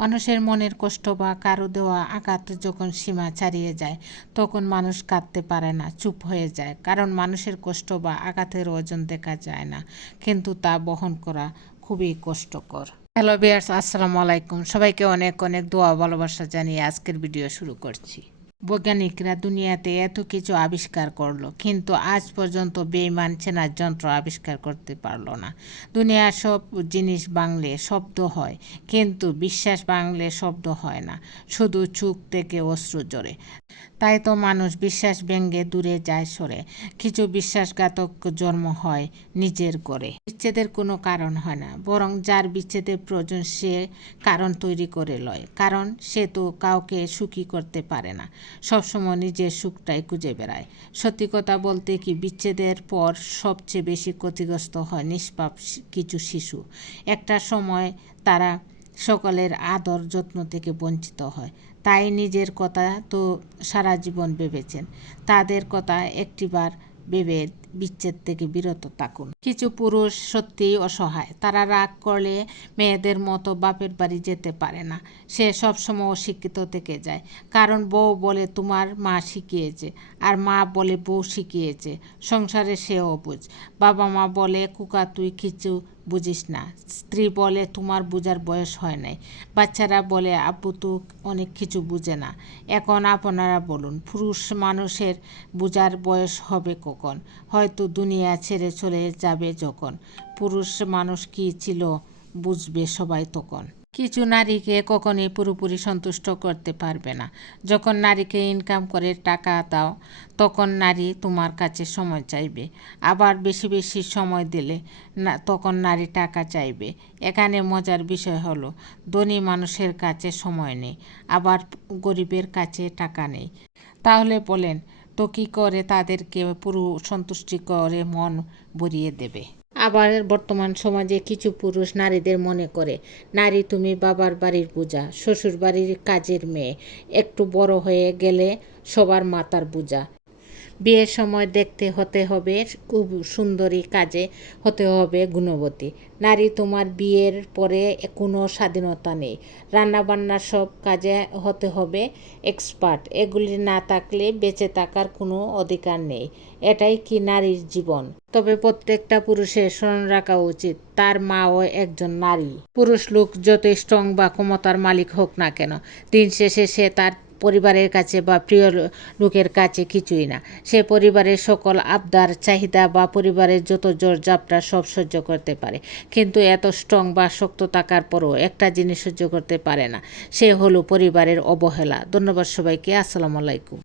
মানুষের মনের কষ্ট বা কারো দেওয়া আঘাত যখন সীমা ছাড়িয়ে যায় তখন মানুষ কাঁদতে পারে না, চুপ হয়ে যায়। কারণ মানুষের কষ্ট বা আঘাতের ওজন দেখা যায় না, কিন্তু তা বহন করা খুবই কষ্টকর। হ্যালো ভিউয়ার্স, আসসালামু আলাইকুম। সবাইকে অনেক অনেক দোয়া ভালোবাসা জানিয়ে আজকের ভিডিও শুরু করছি। বৈজ্ঞানিকরা দুনিয়াতে এত কিছু আবিষ্কার করলো, কিন্তু আজ পর্যন্ত বেঈমান চেনার যন্ত্র আবিষ্কার করতে পারলো না। দুনিয়ার সব জিনিস বাংলে শব্দ হয়, কিন্তু বিশ্বাস বাংলে শব্দ হয় না, শুধু চোখ থেকে অশ্রু ঝরে। তাই তো মানুষ বিশ্বাস ভেঙে দূরে যায় সরে। কিছু বিশ্বাসঘাতক জন্ম হয় নিজের করে। বিচ্ছেদের কোনো কারণ হয় না, বরং যার বিচ্ছেদের প্রয়োজন সে কারণ তৈরি করে লয়। কারণ সে তো কাউকে সুখী করতে পারে না, সবসময় নিজের সুখটাই খুঁজে বেড়ায়। সত্যি কথা বলতে কি, বিচ্ছেদের পর সবচেয়ে বেশি ক্ষতিগ্রস্ত হয় নিষ্পাপ কিছু শিশু। একটা সময় তারা সকলের আদর যত্ন থেকে বঞ্চিত হয়, তাই নিজের কথা তো সারা জীবন ভেবেছেন। তাদের কথা একটিবার ভেবে বিচ্ছেদ থেকে বিরত থাকুন। কিছু পুরুষ সত্যিই অসহায়, তারা রাগ করলে মেয়েদের মতো বাপের বাড়ি যেতে পারে না। সে সবসময় অশিক্ষিত থেকে যায়, কারণ বউ বলে তোমার মা শিখিয়েছে, আর মা বলে বউ শিখিয়েছে। সংসারে সে অবুঝ। বাবা মা বলে কুকা তুই কিছু বুঝিস না, স্ত্রী বলে তোমার বুঝার বয়স হয় নাই, বাচ্চারা বলে আব্বু তো অনেক কিছু বুঝে না। এখন আপনারা বলুন, পুরুষ মানুষের বুঝার বয়স হবে কখন? হয়তো দুনিয়া ছেড়ে চলে যাবে যখন। পুরুষ মানুষ কি ছিল বুঝবে সবাই তখন। কিছু নারীকে কখনোই পুরোপুরি সন্তুষ্ট করতে পারবে না। যখন নারীকে ইনকাম করে টাকা দাও, তখন নারী তোমার কাছে সময় চাইবে। আবার বেশি বেশি সময় দিলে না, তখন নারী টাকা চাইবে। এখানে মজার বিষয় হলো, ধনী মানুষের কাছে সময় নেই, আবার গরিবের কাছে টাকা নেই। তাহলে বলেন তো কী করে তাদেরকে পুরো সন্তুষ্টি করে মন ভরিয়ে দেবে? আবার বর্তমান সমাজে কিছু পুরুষ নারীদের মনে করে, নারী তুমি বাবার বাড়ির পূজা, শ্বশুর বাড়ির কাজের মেয়ে, একটু বড় হয়ে গেলে সবার মাথার বোঝা। বিয়ের সময় দেখতে হতে হবে খুব সুন্দরী, কাজে হতে হবে গুণবতী। নারী তোমার বিয়ের পরে কোনো স্বাধীনতা নেই, রান্নাবান্নার সব কাজে হতে হবে এক্সপার্ট। এগুলি না থাকলে বেঁচে থাকার কোনো অধিকার নেই। এটাই কি নারীর জীবন? তবে প্রত্যেকটা পুরুষের স্মরণ রাখা উচিত, তার মাও একজন নারী। পুরুষ লোক যতই স্ট্রং বা ক্ষমতার মালিক হোক না কেন, দিন শেষে সে তার পরিবারের কাছে বা প্রিয় লোকের কাছে কিছুই না। সে পরিবারের সকল আবদার, চাহিদা বা পরিবারের যত জোর জাপটা সব সহ্য করতে পারে, কিন্তু এত স্ট্রং বা শক্ত থাকার পরও একটা জিনিস সহ্য করতে পারে না, সে হলো পরিবারের অবহেলা। ধন্যবাদ সবাইকে। আসসালামু আলাইকুম।